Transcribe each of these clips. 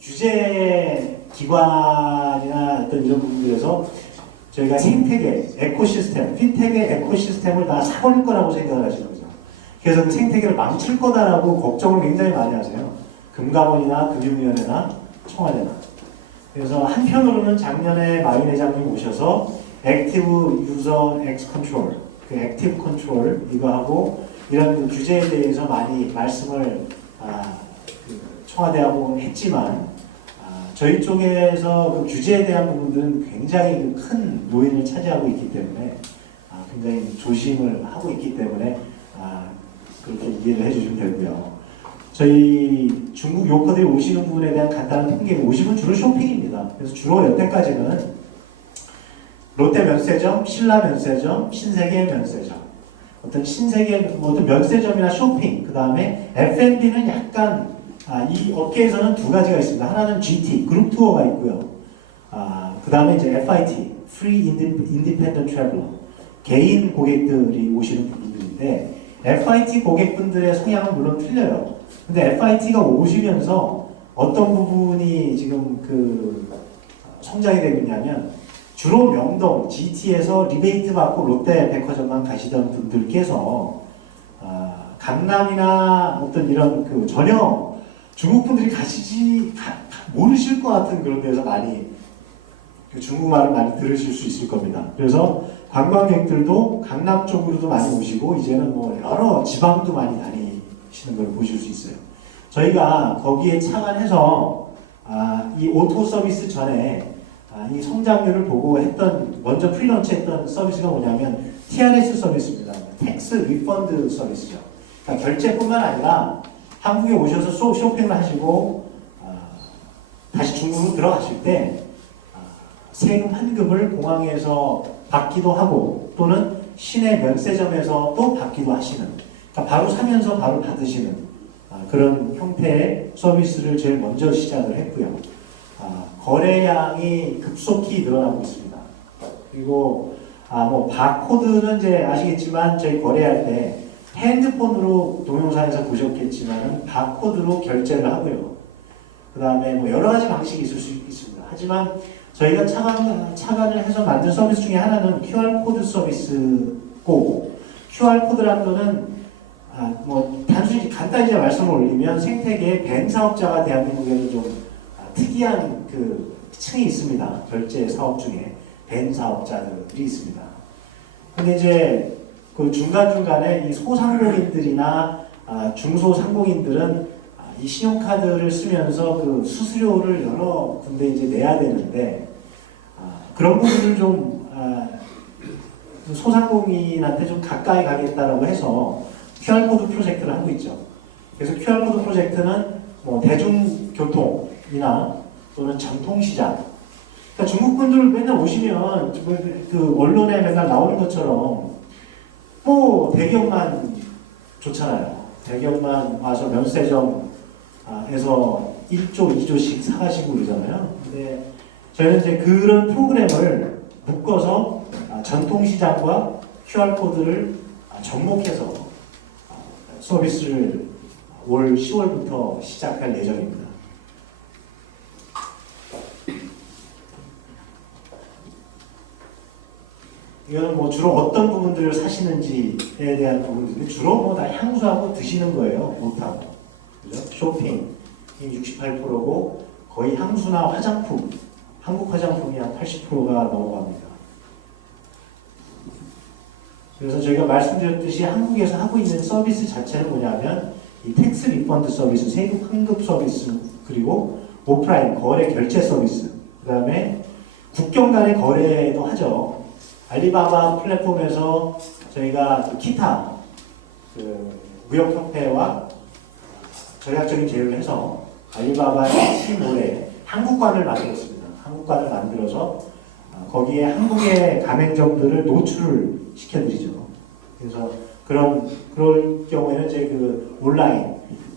규제 기관이나 어떤 이런 부분들에서 저희가 생태계, 에코시스템, 핀텍의 에코시스템을 다 사버릴 거라고 생각을 하시는 거죠. 그래서 그 생태계를 망칠 거다라고 걱정을 굉장히 많이 하세요. 금감원이나 금융위원회나 청와대나. 그래서 한편으로는 작년에 마윈 회장님 오셔서 액티브 유저 엑스 컨트롤, 그 액티브 컨트롤 이거 하고 이런 그 규제에 대해서 많이 말씀을 그 청와대하고 했지만 저희 쪽에서 그 규제에 대한 부분들은 굉장히 큰 요인을 차지하고 있기 때문에 굉장히 조심을 하고 있기 때문에 그렇게 이해를 해주시면 되고요. 저희 중국 요커들이 오시는 부분에 대한 간단한 통계, 오시면 주로 쇼핑입니다. 그래서 주로 여태까지는 롯데 면세점, 신라 면세점, 신세계 면세점, 어떤 신세계 어떤 면세점이나 쇼핑, 그 다음에 F&B는 약간 이 업계에서는 두 가지가 있습니다. 하나는 GT, 그룹 투어가 있고요. 그 다음에 이제 FIT, Free Independent Traveler, 개인 고객들이 오시는 부분들인데 FIT 고객분들의 성향은 물론 틀려요. 근데 FIT가 오시면서 어떤 부분이 지금 그 성장이 되고 있냐면 주로 명동, GT에서 리베이트 받고 롯데 백화점만 가시던 분들께서 강남이나 어떤 이런 그 전혀 중국 분들이 모르실 것 같은 그런 데서 많이 중국말을 많이 들으실 수 있을 겁니다. 그래서 관광객들도 강남 쪽으로도 많이 오시고 이제는 뭐 여러 지방도 많이 다니시는 걸 보실 수 있어요. 저희가 거기에 착안해서 이 오토 서비스 전에 이 성장률을 보고 했던 먼저 프리런치 했던 서비스가 뭐냐면 TRS 서비스입니다. 텍스 리펀드 서비스죠. 그러니까 결제뿐만 아니라 한국에 오셔서 쇼핑을 하시고 다시 중국으로 들어가실 때 세금 환급을 공항에서 받기도 하고 또는 시내 면세점에서 또 받기도 하시는, 그러니까 바로 사면서 바로 받으시는 그런 형태의 서비스를 제일 먼저 시작을 했고요. 거래량이 급속히 늘어나고 있습니다. 그리고 뭐 바코드는 이제 아시겠지만 저희 거래할 때 핸드폰으로 동영상에서 보셨겠지만 바코드로 결제를 하고요. 그 다음에 뭐 여러 가지 방식이 있을 수 있습니다. 하지만 저희가 착안을 해서 만든 서비스 중에 하나는 QR코드 서비스고, QR코드라는 거는 뭐 단순히 간단히 말씀을 올리면 생태계의 벤 사업자가 대한민국에는 좀 특이한 그 층이 있습니다. 결제 사업 중에 벤 사업자들이 있습니다. 근데 이제 그 중간중간에 이 소상공인들이나 중소상공인들은 이 신용카드를 쓰면서 그 수수료를 여러 군데 이제 내야 되는데 그런 부분을 좀 소상공인한테 좀 가까이 가겠다라고 해서 QR코드 프로젝트를 하고 있죠. 그래서 QR코드 프로젝트는 뭐 대중교통이나 또는 전통시장, 그러니까 중국 분들 맨날 오시면 그 언론에 맨날 나오는 것처럼 뭐 대기업만 좋잖아요. 대기업만 와서 면세점에서 1조, 2조씩 사가시고 그러잖아요. 근데 저희는 이제 그런 프로그램을 묶어서 전통시장과 QR코드를 접목해서 서비스를 올 10월부터 시작할 예정입니다. 이거는 뭐 주로 어떤 부분들을 사시는지에 대한 부분인데 주로 뭐 다 향수하고 드시는 거예요. 옷하고. 그죠? 쇼핑이 68%고 거의 향수나 화장품, 한국 화장품이 한 80%가 넘어갑니다. 그래서 저희가 말씀드렸듯이 한국에서 하고 있는 서비스 자체는 뭐냐면 이 텍스 리펀드 서비스, 세금 환급 서비스, 그리고 오프라인 거래 결제 서비스, 그 다음에 국경 간의 거래도 하죠. 알리바바 플랫폼에서 저희가 그 기타 그 무역협회와 전략적인 제휴를 해서 알리바바의 C몰에 한국관을 만들었습니다. 한국관을 만들어서 거기에 한국의 가맹점들을 노출을 시켜드리죠. 그래서 그럴 경우에는 이제 그 온라인,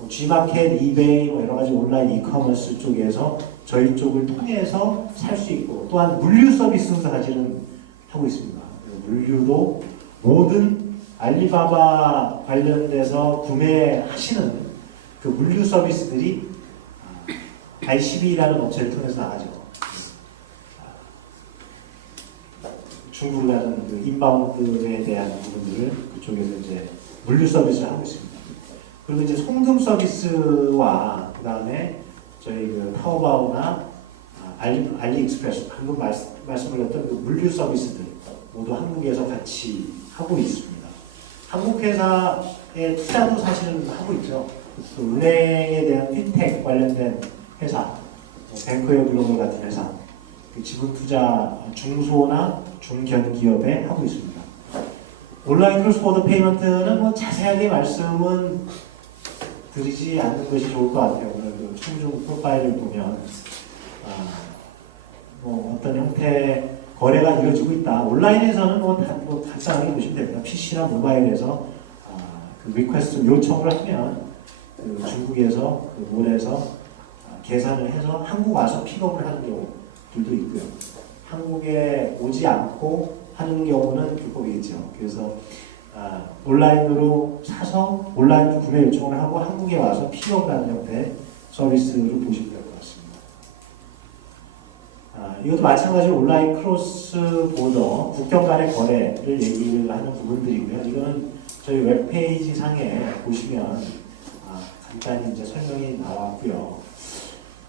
G마켓, 이베이, 뭐 여러 가지 온라인 이커머스 쪽에서 저희 쪽을 통해서 살 수 있고, 또한 물류 서비스도 사실은 하고 있습니다. 물류도 모든 알리바바 관련돼서 구매하시는 그 물류 서비스들이 ICB라는 업체를 통해서 나가죠. 중국을 가는 그 인바운드에 대한 부분들을 그쪽에서 이제 물류 서비스를 하고 있습니다. 그리고 이제 송금 서비스와 그 다음에 저희 그 타오바오나 알리익스프레스 방금 말씀드렸던 그 물류 서비스들 모두 한국에서 같이 하고 있습니다. 한국 회사의 투자도 사실은 하고 있죠. 그 은행에 대한 핀텍 관련된 회사, 뱅크웨어 글로벌 같은 회사, 그 지분 투자 중소나 중견기업에 하고 있습니다. 온라인 크로스보더 페이먼트는 뭐 자세하게 말씀은 드리지 않는 것이 좋을 것 같아요. 오늘 그 청중 프로파일을 보면 뭐 어떤 형태의 거래가 이루어지고 있다. 온라인에서는 뭐 간단하게 보시면 됩니다. PC나 모바일에서 그 리퀘스트 요청을 하면 그 중국에서 그 몰에서 계산을 해서 한국 와서 픽업을 하는 경우들도 있고요. 한국에 오지 않고 하는 경우는 불법이겠죠. 그래서 온라인으로 사서 온라인 구매 요청을 하고 한국에 와서 픽업을 하는 형태의 서비스를 보시면 될 것 같습니다. 이것도 마찬가지로 온라인 크로스 보더 국경 간의 거래를 얘기를 하는 부분들이고요. 이거는 저희 웹페이지 상에 보시면 간단히 이제 설명이 나왔고요.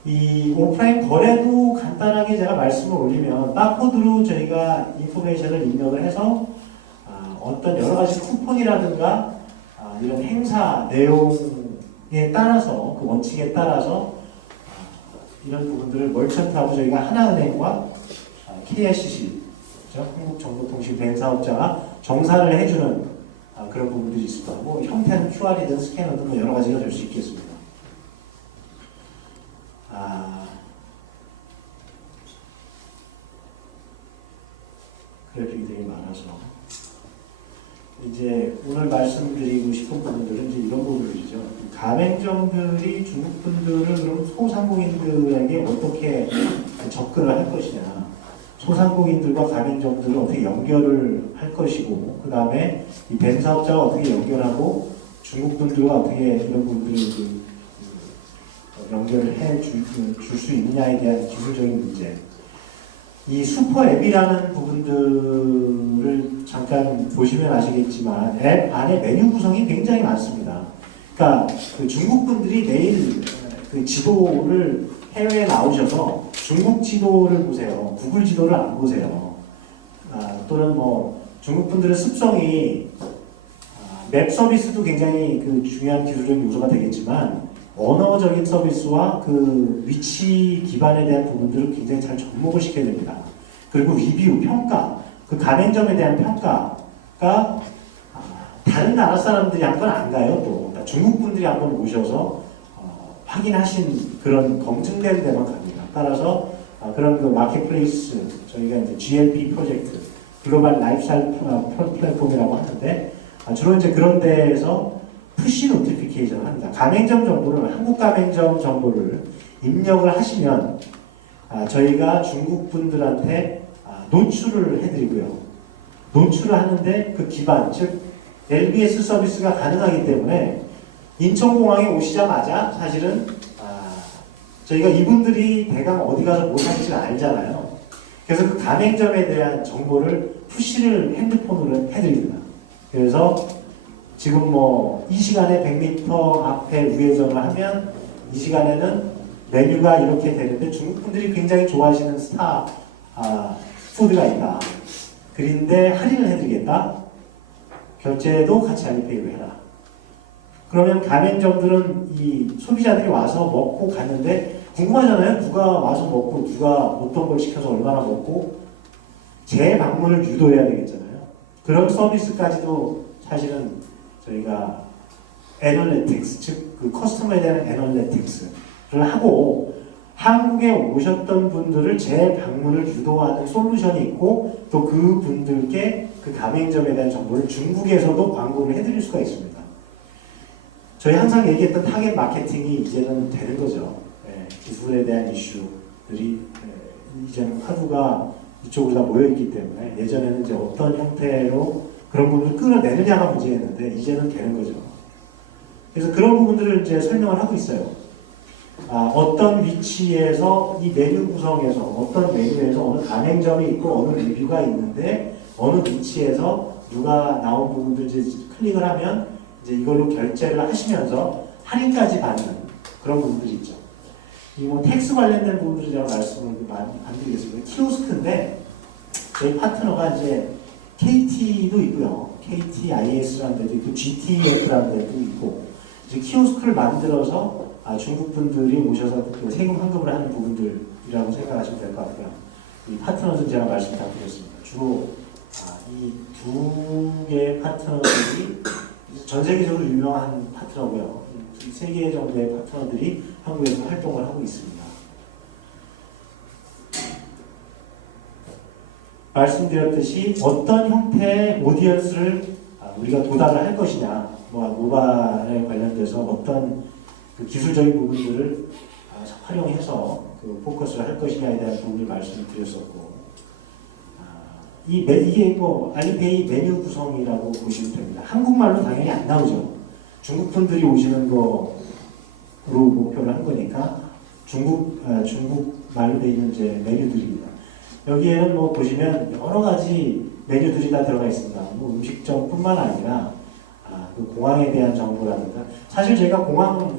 이 오프라인 거래도 간단하게 제가 말씀을 올리면 바코드로 저희가 인포메이션을 입력을 해서 어떤 여러 가지 쿠폰이라든가 이런 행사 내용에 따라서 그 원칙에 따라서 이런 부분들을 멀천트하고 저희가 하나은행과 KICC 한국정보통신 대행사업자가 정산을 해주는 그런 부분들이 있습니다. 뭐 형태는 QR이든 스캐너든 뭐 여러 가지가 될 수 있겠습니다. 그래픽이 되게 많아서 이제 오늘 말씀드리고 싶은 부분들은 이제 이런 부분들이죠. 가맹점들이 중국 분들을 그럼 소상공인들에게 어떻게 접근을 할 것이냐, 소상공인들과 가맹점들을 어떻게 연결을 할 것이고, 그 다음에 이 벤사업자가 어떻게 연결하고 중국 분들과 어떻게 이런 부분들을 연결을 해줄 수 있느냐에 대한 기술적인 문제. 이 슈퍼 앱이라는 부분들을 잠깐 보시면 아시겠지만 앱 안에 메뉴 구성이 굉장히 많습니다. 그러니까 그 중국 분들이 매일 그 지도를 해외에 나오셔서 중국 지도를 보세요. 구글 지도를 안 보세요. 또는 뭐 중국 분들의 습성이 맵 서비스도 굉장히 그 중요한 기술적인 요소가 되겠지만 언어적인 서비스와 그 위치 기반에 대한 부분들을 굉장히 잘 접목을 시켜야 됩니다. 그리고 리뷰, 평가, 그 가맹점에 대한 평가가 다른 나라 사람들이 한 번 안 가요. 또 그러니까 중국 분들이 한 번 오셔서 확인하신 그런 검증된 데만 갑니다. 따라서 그런 그 마켓플레이스, 저희가 이제 GLP 프로젝트, 글로벌 라이프스타일 플랫폼이라고 하는데 주로 이제 그런 데에서 푸시 노티피케이션을 합니다. 가맹점 정보를, 한국 가맹점 정보를 입력을 하시면 저희가 중국 분들한테 노출을 해드리고요. 노출을 하는데 그 기반, 즉 LBS 서비스가 가능하기 때문에 인천공항에 오시자마자 사실은 저희가 이분들이 대강 어디 가서 뭐 살지 알잖아요. 그래서 그 가맹점에 대한 정보를 푸시를 핸드폰으로 해드립니다. 그래서 지금 뭐 이 시간에 100m 앞에 우회전을 하면 이 시간에는 메뉴가 이렇게 되는데 중국 분들이 굉장히 좋아하시는 스타 푸드가 있다. 그런데 할인을 해드리겠다. 결제도 같이 알리페이로 해라. 그러면 가맹점들은 이 소비자들이 와서 먹고 갔는데 궁금하잖아요. 누가 와서 먹고 누가 어떤 걸 시켜서 얼마나 먹고 재방문을 유도해야 되겠잖아요. 그런 서비스까지도 사실은 저희가 애널리틱스, 즉 그 커스터머에 대한 애널리틱스를 하고 한국에 오셨던 분들을 재방문을 유도하는 솔루션이 있고 또 그 분들께 그 가맹점에 대한 정보를 중국에서도 광고를 해드릴 수가 있습니다. 저희 항상 얘기했던 타겟 마케팅이 이제는 되는 거죠. 기술에 대한 이슈들이 이제는 화두가 이쪽으로 다 모여있기 때문에 예전에는 이제 어떤 형태로 그런 부분을 끌어내느냐가 문제였는데 이제는 되는 거죠. 그래서 그런 부분들을 이제 설명을 하고 있어요. 어떤 위치에서 이 메뉴 구성에서 어떤 메뉴에서 어느 가맹점이 있고 어느 리뷰가 있는데 어느 위치에서 누가 나온 부분들 이제 클릭을 하면 이제 이걸로 결제를 하시면서 할인까지 받는 그런 부분들이 있죠. 이 뭐 텍스 관련된 부분들을 제가 말씀을 안 드리겠습니다. 키오스크인데 저희 파트너가 이제 KT도 있고요. KTIS라는 데도 있고 GTF라는 데도 있고 이제 키오스크를 만들어서 중국 분들이 오셔서 세금 환급을 하는 부분들이라고 생각하시면 될 것 같고요. 이 파트너는 제가 말씀 다 드렸습니다. 주로 이 두 개의 파트너들이 전 세계적으로 유명한 파트너고요. 세 개 정도의 파트너들이 한국에서 활동을 하고 있습니다. 말씀드렸듯이 어떤 형태의 오디언스를 우리가 도달을 할 것이냐, 모바일에 관련돼서 어떤 그 기술적인 부분들을 활용해서 그 포커스를 할 것이냐에 대한 부분을 말씀을 드렸었고, 이게 뭐 알리페이 메뉴 구성이라고 보시면 됩니다. 한국말로 당연히 안 나오죠. 중국 분들이 오시는 거로 목표를 한 거니까 중국 말로 되어 있는 이제 메뉴들입니다. 여기에는 뭐 보시면 여러 가지 메뉴들이 다 들어가 있습니다. 뭐 음식점뿐만 아니라 그 공항에 대한 정보라든가, 사실 제가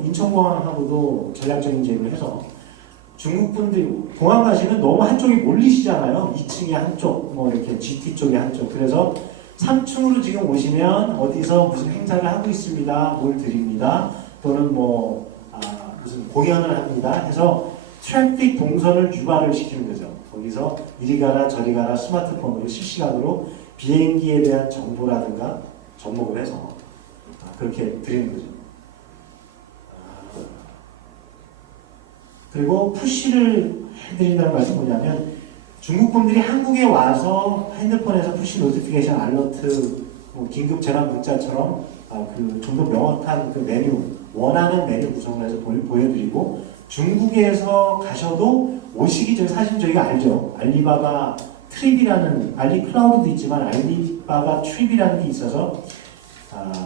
인천공항하고도 전략적인 제휴를 해서 중국 분들이 공항 가시면 너무 한쪽이 몰리시잖아요. 2층에 한쪽, 뭐 이렇게 GT 쪽에 한쪽. 그래서 3층으로 지금 오시면 어디서 무슨 행사를 하고 있습니다. 뭘 드립니다. 또는 뭐 무슨 공연을 합니다. 해서 트래픽 동선을 유발을 시키는 거죠. 거기서 이리 가라 저리 가라 스마트폰으로 실시간으로 비행기에 대한 정보라든가 접목을 해서 그렇게 드리는 거죠. 그리고 푸시를 해드린다는 말씀은 뭐냐면 중국 분들이 한국에 와서 핸드폰에서 푸시 노티피케이션 알러트, 뭐 긴급 재난 문자처럼 좀 더 명확한 그 메뉴, 원하는 메뉴 구성을 해서 보여드리고, 중국에서 가셔도 오시기 전에 사실 저희가 알죠. 알리바바 트립이라는, 알리클라우드도 있지만 알리바바 트립이라는 게 있어서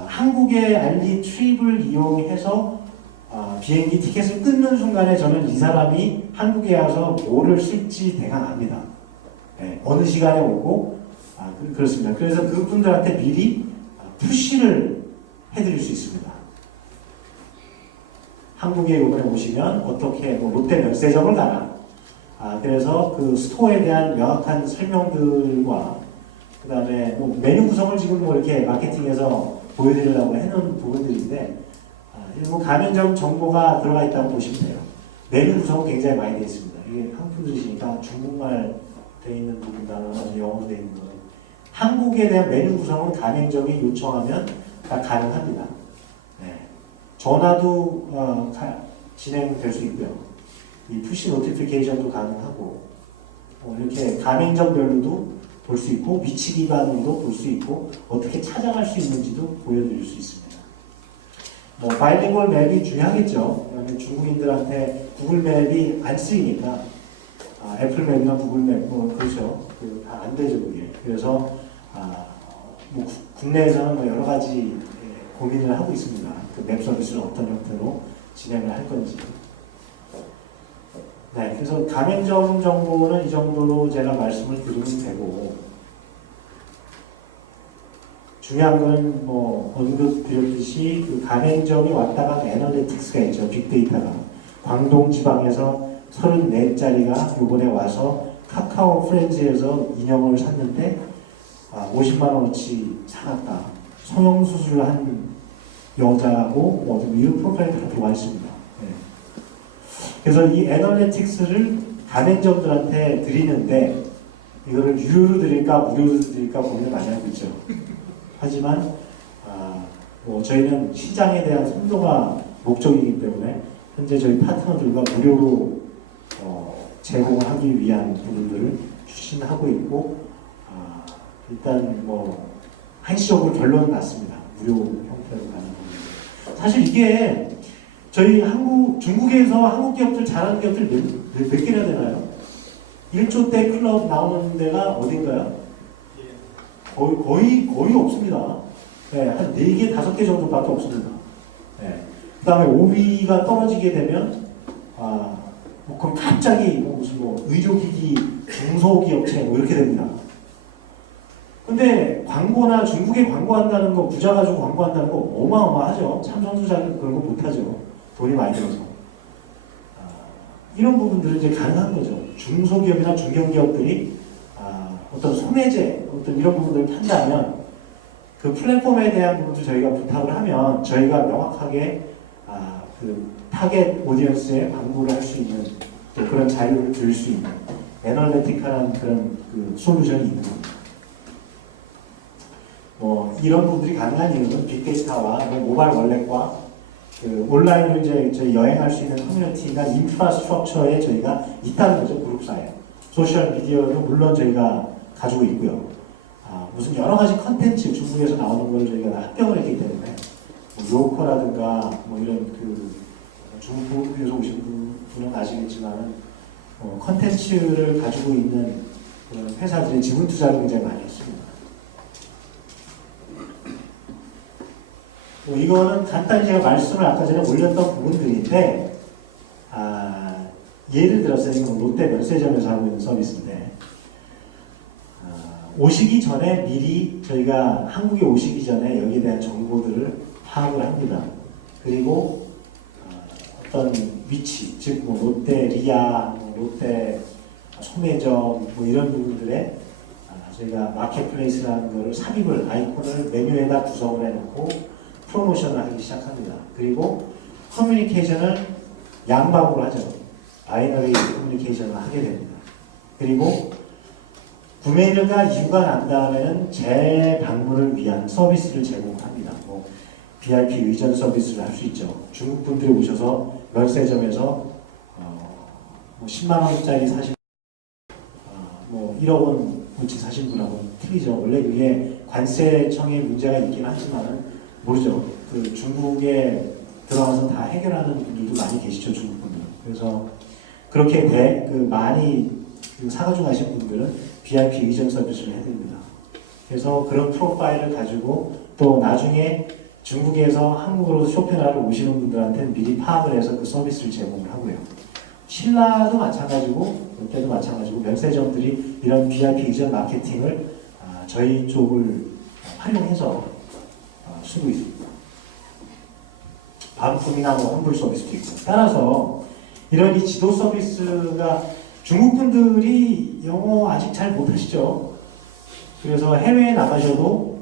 한국의 알리 트립을 이용해서 비행기 티켓을 끊는 순간에 저는 이 사람이 한국에 와서 뭐를 쓸지 대강 압니다. 네, 어느 시간에 오고 그렇습니다. 그래서 그분들한테 미리 푸시를 해드릴 수 있습니다. 한국에 이번에 오시면 어떻게 롯데 면세점을 가나, 그래서 그 스토어에 대한 명확한 설명들과 그 다음에 뭐 메뉴 구성을 지금 뭐 이렇게 마케팅에서 보여드리려고 해놓은 부분들인데, 뭐 가맹점 정보가 들어가 있다고 보시면 돼요. 메뉴 구성은 굉장히 많이 되어 있습니다. 이게 한국 분들이시니까 중국말 되어 있는 부분 단어나 영어로 되어 있는 거는, 한국에 대한 메뉴 구성은 가맹점이 요청하면 다 가능합니다. 네. 전화도 진행될 수 있고요. 이 푸시 노티피케이션도 가능하고, 이렇게 가맹점별로도 볼 수 있고, 위치 기반으로도 볼 수 있고, 어떻게 찾아갈 수 있는지도 보여드릴 수 있습니다. 바이링골 맵이 중요하겠죠. 왜냐하면 중국인들한테 구글 맵이 안 쓰이니까, 애플 맵이나 구글 맵, 그렇죠. 다 안 되죠, 그게. 그래서, 국내에서는 여러 가지 고민을 하고 있습니다. 그 맵 서비스를 어떤 형태로 진행을 할 건지. 네, 그래서 가맹점 정보는 이 정도로 제가 말씀을 드리면 되고, 중요한 건 언급드렸듯이 그 가맹점이 왔다 간 애널리틱스가 있죠. 빅데이터가. 광동 지방에서 34짜리가 이번에 와서 카카오 프렌즈에서 인형을 샀는데 50만 원어치 사갔다. 성형수술을 한 여자고 이런 프로파일이 다 들어와 있습니다. 네. 그래서 이 애널리틱스를 가맹점들한테 드리는데, 이거를 유료로 드릴까 무료로 드릴까 고민을 많이 하고 있죠. 하지만 저희는 시장에 대한 선도가 목적이기 때문에 현재 저희 파트너들과 무료로 제공을 하기 위한 부분들을 추진하고 있고, 일단 한시적으로 결론은 났습니다. 무료 형태로 가는 부분. 사실 이게 저희 중국에서 한국 기업들 잘하는 기업들 몇 개나 되나요? 1조대 클럽 나오는 데가 어딘가요? 거의 없습니다. 네, 한 4개, 5개 정도밖에 없습니다. 네. 그 다음에 5위가 떨어지게 되면 그럼 갑자기 무슨 의료기기 중소기업체 이렇게 됩니다. 근데 광고나 중국에 광고한다는 거, 부자 가지고 광고한다는 거 어마어마하죠. 삼성전자는 그런 거 못하죠. 돈이 많이 들어서. 이런 부분들은 이제 가능한 거죠. 중소기업이나 중견기업들이 어떤 소매제, 어떤 이런 부분들을 판다면 그 플랫폼에 대한 부분도 저희가 부탁을 하면 저희가 명확하게 그 타겟 오디언스에 광고를 할 수 있는 또 그런 자유를 줄 수 있는 애널리틱한 그런 그 솔루션이 있는 겁니다. 이런 부분들이 가능한 이유는 빅데이터와 모바일 월렛과 그 온라인으로 이제 저희 여행할 수 있는 커뮤니티가 인프라스트럭처에 저희가 있다는 거죠. 그룹사에. 소셜 미디어도 물론 저희가 가지고 있고요. 무슨 여러 가지 컨텐츠 중국에서 나오는 걸 저희가 다 합병을 했기 때문에 로커라든가 이런 그 중국에서 오신 분은 아시겠지만 컨텐츠를 가지고 있는 그런 회사들의 지분 투자를 굉장히 많이 했습니다. 이거는 간단히 제가 말씀을 아까 전에 올렸던 부분들인데 예를 들어서 이건 롯데 면세점에서 하고 있는 서비스인데 오시기 전에 미리 저희가 한국에 오시기 전에 여기에 대한 정보들을 파악을 합니다. 그리고 어떤 위치, 즉 롯데 리아, 롯데 소매점 이런 부분들에 저희가 마켓플레이스라는 거를 삽입을 아이콘을 메뉴에다 구성을 해놓고 프로모션을 하기 시작합니다. 그리고 커뮤니케이션을 양방으로 하죠. 바이너리 커뮤니케이션을 하게 됩니다. 그리고 구매료가 이유가 난 다음에는 재방문을 위한 서비스를 제공합니다. VIP 의전 서비스를 할 수 있죠. 중국 분들이 오셔서 면세점에서 10만 원짜리 사신 1억 원어치 사신 분하고 틀리죠. 원래 그게 관세청의 문제가 있긴 하지만은 모르죠. 그 중국에 들어가서 다 해결하는 분들도 많이 계시죠. 중국 분들. 그래서 그렇게 많이 사가지고 가신 분들은 VIP 의전 서비스를 해드립니다. 그래서 그런 프로파일을 가지고 또 나중에 중국에서 한국으로 쇼핑하러 오시는 분들한테는 미리 파악을 해서 그 서비스를 제공을 하고요. 신라도 마찬가지고 롯데도 마찬가지고 면세점들이 이런 VIP 의전 마케팅을 저희 쪽을 활용해서 쓰고 있습니다. 반품이나 환불 서비스도 있고. 따라서 이런 이 지도 서비스가 중국 분들이 영어 아직 잘 못하시죠. 그래서 해외에 나가셔도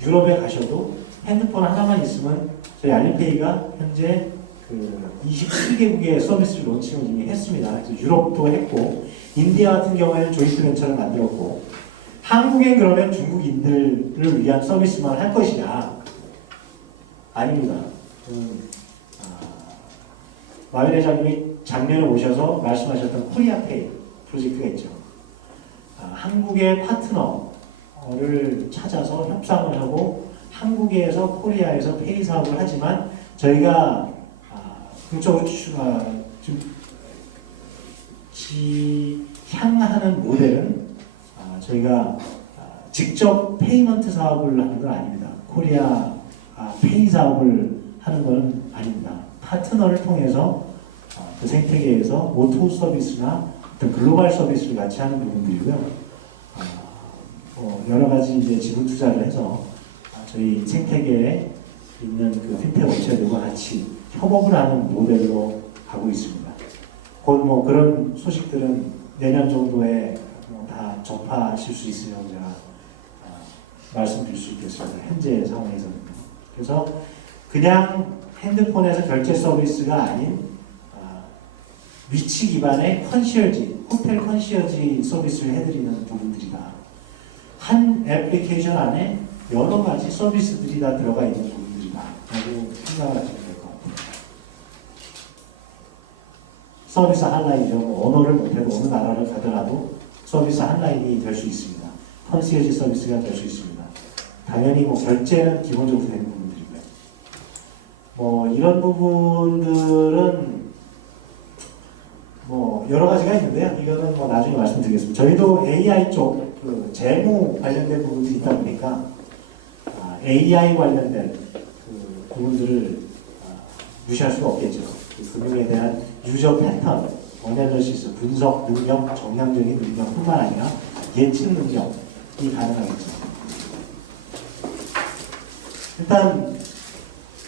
유럽에 가셔도 핸드폰 하나만 있으면 저희 알리페이가 현재 그 27개국의 서비스를 론칭을 이미 했습니다. 그래서 유럽도 했고 인디아 같은 경우에는 조인트 벤처를 만들었고 한국엔 그러면 중국인들을 위한 서비스만 할 것이냐? 아닙니다. 마윈 회장님이 작년에 오셔서 말씀하셨던 코리아페이 프로젝트가 있죠. 한국의 파트너를 찾아서 협상을 하고 한국에서 코리아에서 페이 사업을 하지만 저희가 국적으로 향하는 모델은 저희가 직접 페이먼트 사업을 하는 건 아닙니다. 코리아 페이 사업을 하는 건 아닙니다. 파트너를 통해서 그 생태계에서 오토 서비스나 어떤 글로벌 서비스를 같이 하는 부분들이고요. 여러 가지 이제 지분 투자를 해서 저희 생태계에 있는 그 핀텍 업체들과 같이 협업을 하는 모델로 가고 있습니다. 곧 그런 소식들은 내년 정도에 다 접하실 수 있으면 제가 말씀드릴 수 있겠습니다. 현재 상황에서는. 그래서 그냥 핸드폰에서 결제 서비스가 아닌 위치 기반의 컨시어지, 호텔 컨시어지 서비스를 해드리는 부분들이다. 한 애플리케이션 안에 여러 가지 서비스들이 다 들어가 있는 부분들이다. 라고 생각을 하시면 될 것 같아요. 서비스 한라인이죠. 언어를 못해도 어느 나라를 가더라도 서비스 한라인이 될 수 있습니다. 컨시어지 서비스가 될 수 있습니다. 당연히 결제는 기본적으로 되는 부분들이고요. 이런 부분들은 여러 가지가 있는데요. 이거는 나중에 말씀드리겠습니다. 저희도 AI 쪽 그 재무 관련된 부분이 있다 보니까 AI 관련된 그 부분들을 무시할 수가 없겠죠. 그 금융에 대한 유저 패턴, 어널리시스, 분석 능력, 정량적인 능력뿐만 아니라 예측 능력이 가능하겠죠. 일단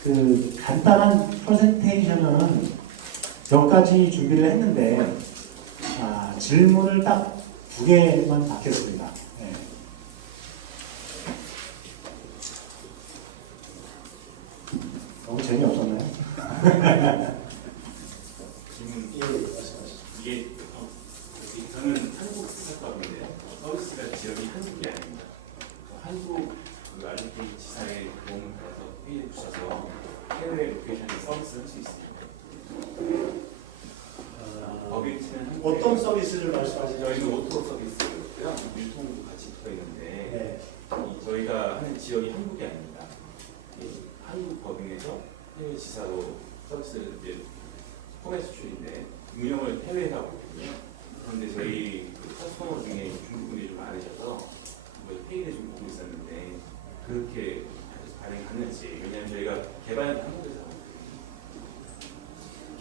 그 간단한 프레젠테이션은 몇 가지 준비를 했는데 질문을 딱 2개만 받겠습니다. 네. 너무 재미없었나요? 질문 이게 저는 한국 사업가인데요. 서비스가 지역이 한국이 아닙니다. 한국 그 RFK 지사의 도움을 받아서 회의해 주셔서 해외 로케이션에 서비스를 할 수 있습니다. 법인치는 한국 어떤 서비스를 말씀하시죠? 저희는 오토 서비스고요. 유통도 같이 붙어 있는데 저희가 하는 지역이 한국이 아닙니다. 한국 법인에서 해외 지사로 서비스를 이제 포괄 수출인데 운영을 해외에서 하고 있거든요. 그런데 저희 그 커스터머 중에 중국분들이 좀 많으셔서 뭐 회의를 좀 보고 있었는데 그렇게 반응이 갔는지. 왜냐하면 저희가 개발은 한국에서 하고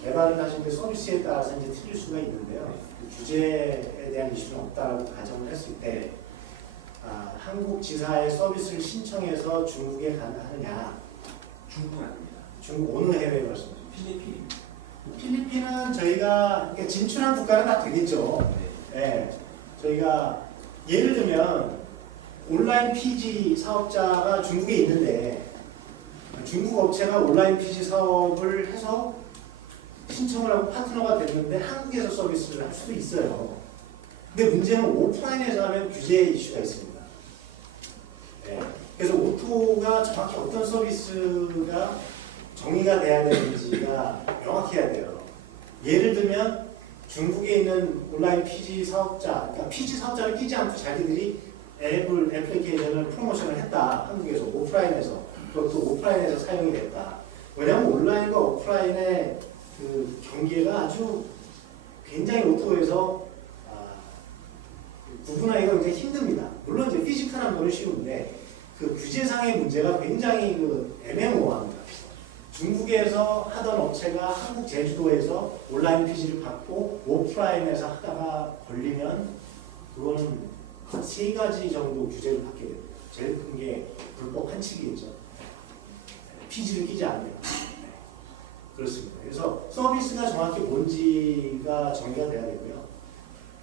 개발을 하신 게 서비스에 따라서 이제 틀릴 수가 있는데요. 그 규제에 대한 이슈는 없다라고 가정을 했을 때 한국 지사의 서비스를 신청해서 중국에 하느냐? 중국은 아닙니다. 중국 어느 해외 말씀하시죠? 필리핀입니다. 필리핀은 저희가 그러니까 진출한 국가는 다 되겠죠. 네. 저희가 예를 들면 온라인 PG 사업자가 중국에 있는데 중국 업체가 온라인 PG 사업을 해서 신청을 하고 파트너가 됐는데 한국에서 서비스를 할 수도 있어요. 근데 문제는 오프라인에서 하면 규제 이슈가 있습니다. 네. 그래서 오토가 정확히 어떤 서비스가 정의가 돼야 되는지가 명확해야 돼요. 예를 들면 중국에 있는 온라인 PG 사업자, 그러니까 PG 사업자를 끼지 않고 자기들이 애플리케이션을 프로모션을 했다. 한국에서 오프라인에서 그것도 오프라인에서 사용이 됐다. 왜냐하면 온라인과 오프라인의 그 경계가 아주 굉장히 오토에서 구분하기가 굉장히 힘듭니다. 물론 이제 피지컬한 거는 쉬운데 그 규제상의 문제가 굉장히 그 애매모호합니다. 중국에서 하던 업체가 한국 제주도에서 온라인 PG를 받고 오프라인에서 하다가 걸리면 그거는 3가지 정도 규제를 받게 됩니다. 제일 큰 게 불법 한치기겠죠. PG를 끼지 않으면. 네. 그렇습니다. 그래서 서비스가 정확히 뭔지가 정의가 돼야 되고요.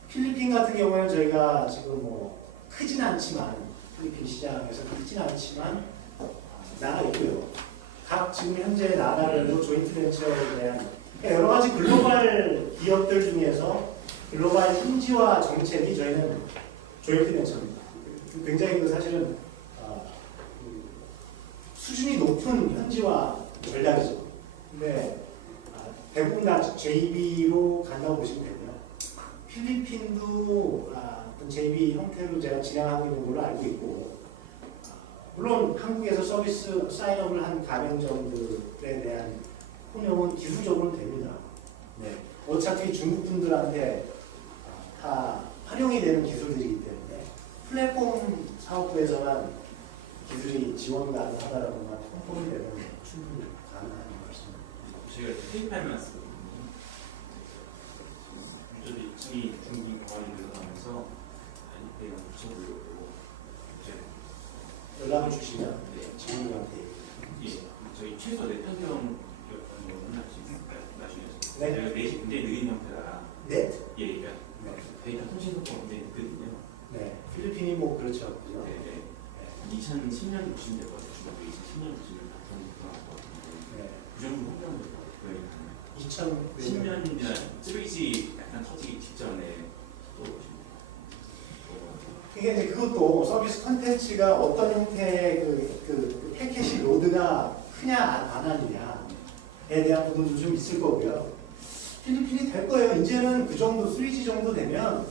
필리핀 같은 경우에는 저희가 지금 뭐 크진 않지만 필리핀 시장에서 크진 않지만 나가 있고요. 각 지금 현재 나라별로 조인트 벤처에 대한 여러 가지 글로벌 기업들 중에서 글로벌 현지화 정책이 저희는 조인트 벤처입니다. 굉장히 사실은 수준이 높은 현지화 전략이죠. 근데 대부분 다 JB로 간다고 보시면 되고요. 필리핀도 어떤 JB 형태로 제가 진행하고 있는 걸로 알고 있고, 물론 한국에서 서비스 사인업을 한 가맹점들에 대한 혼용은 기술적으로는 됩니다. 네. 어차피 중국 분들한테 다 활용이 되는 기술들이기 때문에 플랫폼 사업부에서만 기술이 지원 가능하다라고만 통보이 되면 충분히 가능한 말씀입니다. 저희가 페이팔만 쓰거든요. 유저들이 중국 강화이 늘어나면서 페이가 붙여보려고 연락을 주시면 네. 직원들한테 예, 저희 최소 4편경 정도는 할 수 있을까요? 나중에 네. 저희가 넷이 굉장히 느린 형태라 넷? 예, 그러니까 네. 데이터 통신 속도가 굉장히 늦거든요. 네. 필리핀이 뭐 그렇죠. 그죠? 네, 네. 2010년 보시면 될 것 같아요. 중국도 2010년 보시면 다 통신 것 같은데 네. 그 정도 확장될 것 같아요. 2010년이나 10년이나 3G 약간 터지기 직전에 또 보시면 이게 이제 그것도 서비스 컨텐츠가 어떤 형태의 그 패킷이 로드가 크냐 안 하느냐에 대한 부분도 좀 있을 거고요. 필리핀이 될 거예요. 이제는 그 정도 3G 정도 되면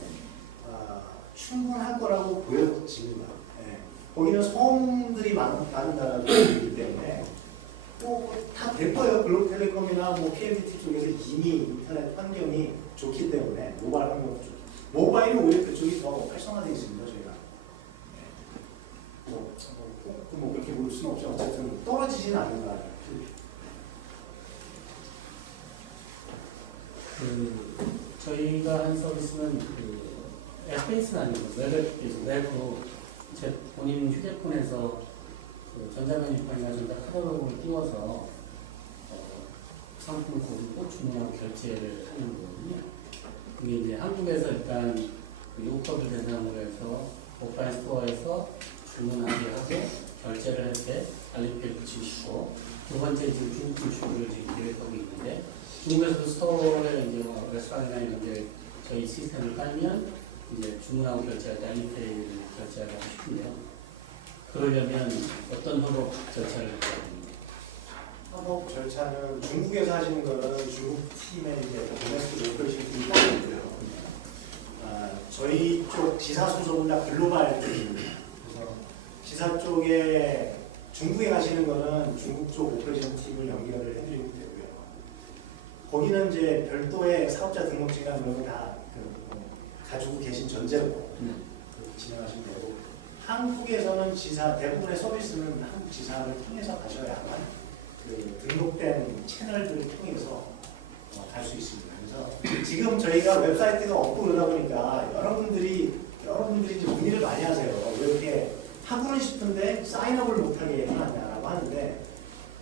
충분할 거라고 보여집니다. 네. 거기는 섬들이 많은 나라들이기 때문에 다 될 거예요. 글로벌텔레콤이나 뭐 PLDT 쪽에서 이미 인터넷 환경이 좋기 때문에 모바일 환경도 좋기. 모바일이 오히려 그쪽이 더 활성화되어 있습니다. 저희가. 네. 뭐 그렇게 볼 수는 없죠. 어쨌든 떨어지진 않는다. 저희가 한 서비스는 SPS는 아니고 웹으로 제 본인 휴대폰에서 전자메뉴판이나 전자카탈로그를 띄워서 상품을 고르고 주문하고 결제를 하는 거거든요. 그게 이제 한국에서 일단 요커들 대상으로 해서 오프라인 스토어에서 주문하게 하고 결제를 할 때 알림표를 붙이시고 두 번째 지금 중국 진출을 지금 계획하고 있는데 중국에서도 스토어에 이제 레스토랑이나 이런 데 저희 시스템을 깔면 이제 주문하고 결제할 때 알림페이를 결제하고 싶은데요. 그러려면 어떤 방법 절차를 해야 됩니까? 협업 절차는 중국에서 하시는 거는 중국 팀의 이제 도메스틱 오퍼레이션 팀이 따로 있고요. 저희 쪽 지사 소속은 다 글로벌 쪽입니다. 그래서 지사 쪽에 중국에 가시는 거는 중국 쪽 오퍼레이션 팀을 연결을 해드리면 되고요. 거기는 이제 별도의 사업자 등록증이나 그런 거다 가지고 계신 전제로 그렇게 진행하시면 되고, 한국에서는 지사 대부분의 서비스는 한국 지사를 통해서 가셔야만 그 등록된 채널들을 통해서 갈 수 있습니다. 그래서 지금 저희가 웹사이트가 없고 그러다 보니까 여러분들이 이제 문의를 많이 하세요. 왜 이렇게 하고는 싶은데 사인업을 못하게 해놨냐라고 하는데,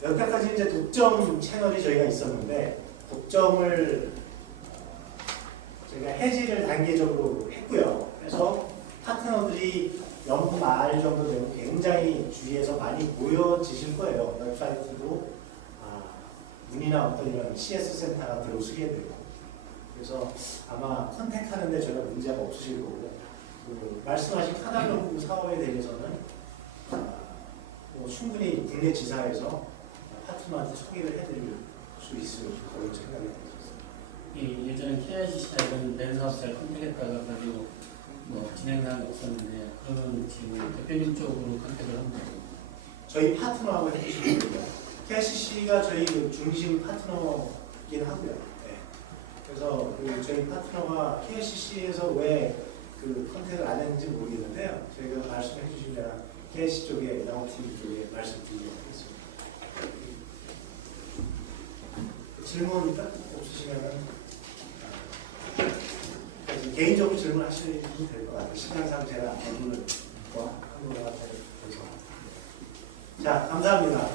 여태까지 이제 독점 채널이 저희가 있었는데 독점을 저희가 해지를 단계적으로 했고요. 그래서 파트너들이 연구 말 정도 되고 굉장히 주위에서 많이 모여지실 거예요. 웹사이트도 문의나 어떤 이런 CS 센터가 들어오시게 되고, 그래서 아마 컨택하는데 전혀 문제가 없으실 거고, 말씀하신 카달로그 사업에 대해서는 충분히 국내 지사에서 파트너한테 소개를 해드릴 수 있을 거라고 생각이 듭니다. 예전에 KICC나 이런 벤 사업자를 컨택했다가 가지고 진행사항이 없었는데, 그러면 지금 대표님 쪽으로 컨택을 하면 되고 저희 파트너하고 해주시면 됩니다. KICC가 저희 그 중심 파트너이긴 하고요. 네. 그래서 저희 파트너가 KICC에서 왜 그 컨택을 안 했는지 모르겠는데요. 저희가 말씀해 주시면 KICC 쪽에 영업팀 쪽에 말씀드리도록 하겠습니다. 질문 없으시면은 개인적으로 질문하시면 될 것 같아요. 시간상 제가 질문을 한번 해서. 자, 감사합니다.